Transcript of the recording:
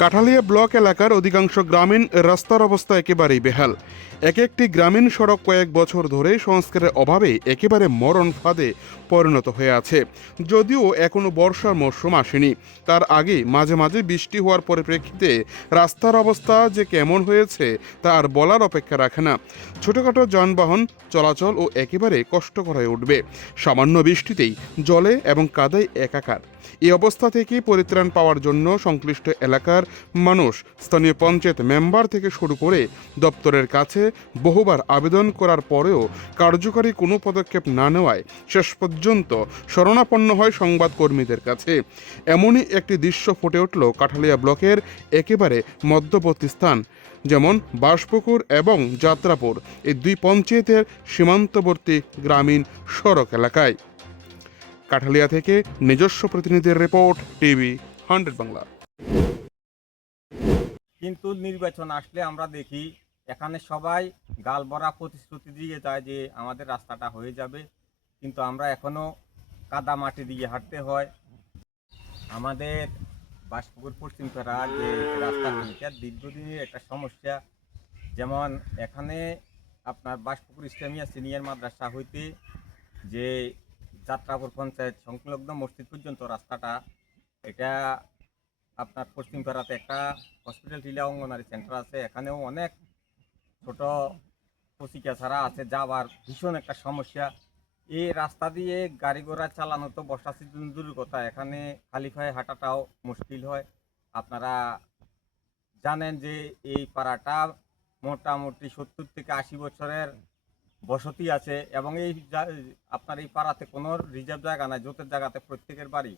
Kathalia block এলাকার অধিকাংশ গ্রামীণ রাস্তার অবস্থা একেবারেই বেহাল। এক একটি গ্রামীণ সড়ক কয়েক বছর ধরে সংস্কারের অভাবে একেবারে মরণ ফাঁদে পরিণত হয়ে আছে। যদিও এখনো বর্ষার মরশুম আসেনি, তার আগে মাঝে মাঝে বৃষ্টি হওয়ার পরিপ্রেক্ষিতে রাস্তার অবস্থা যে কেমন হয়েছে তা আর বলার অপেক্ষা রাখে না। ছোটখাটো যানবাহন চলাচল ও একেবারে কষ্টকর হয়ে উঠবে। সামান্য বৃষ্টিতেই জলে এবং কাদায় একাকার। এই অবস্থা থেকে পরিত্রাণ পাওয়ার জন্য সংশ্লিষ্ট এলাকার মানুষ স্থানীয় পঞ্চায়েত মেম্বার থেকে শুরু করে দপ্তরের কাছে বহুবার আবেদন করার পরেও কার্যকরী কোনো পদক্ষেপ না নেওয়ায় শেষ পর্যন্ত শরণাপন্ন হয় সংবাদকর্মীদের কাছে। এমনই একটি দৃশ্য ফুটে উঠল কাঠালিয়া ব্লকের একেবারে মধ্যবর্তী স্থান, যেমন বাঁশপুকুর এবং যাত্রাপুর, এই দুই পঞ্চায়েতের সীমান্তবর্তী গ্রামীণ সড়ক এলাকায়। কাঠালিয়া থেকে নিজস্ব প্রতিনিধির রিপোর্ট, টিভি 100 বাংলা। কিন্তু নির্বাচন আসলে আমরা দেখি এখানে সবাই গালভরা প্রতিশ্রুতি দিয়ে যায় যে আমাদের রাস্তাটা হয়ে যাবে, কিন্তু আমরা এখনো কাদা মাটি দিয়ে হাঁটতে হয়। আমাদের বাঁশপুকুর পশ্চিমপাড়া যে রাস্তা এটা দীর্ঘদিনের একটা সমস্যা। যেমন এখানে আপনার বাঁশপুকুর ইসলামিয়া সিনিয়র মাদ্রাসা হইতে যে যাত্রাপুর পঞ্চায়েত সংলগ্ন মসজিদ পর্যন্ত রাস্তাটা, এটা আপনার পশ্চিমপাড়াতে একটা হসপিটাল টিলা অঙ্গনারী সেন্টার আছে, এখানেও অনেক ছোট পচিকা ছাড়া আছে, যাওয়ার ভীষণ একটা সমস্যা। এই রাস্তা দিয়ে গাড়ি ঘোড়া চালানো তো বর্ষা সিজন দূরের কথা, এখানে খালি পায়ে হাঁটাটাও মুশকিল হয়। আপনারা জানেন যে এই পাড়াটা মোটামুটি 70 থেকে 80 বছরের বসতি আছে, এবং এই আপনার এই পাড়াতে কোনো রিজার্ভ জায়গা নাই, জোতের জায়গাতে প্রত্যেকের বাড়ি।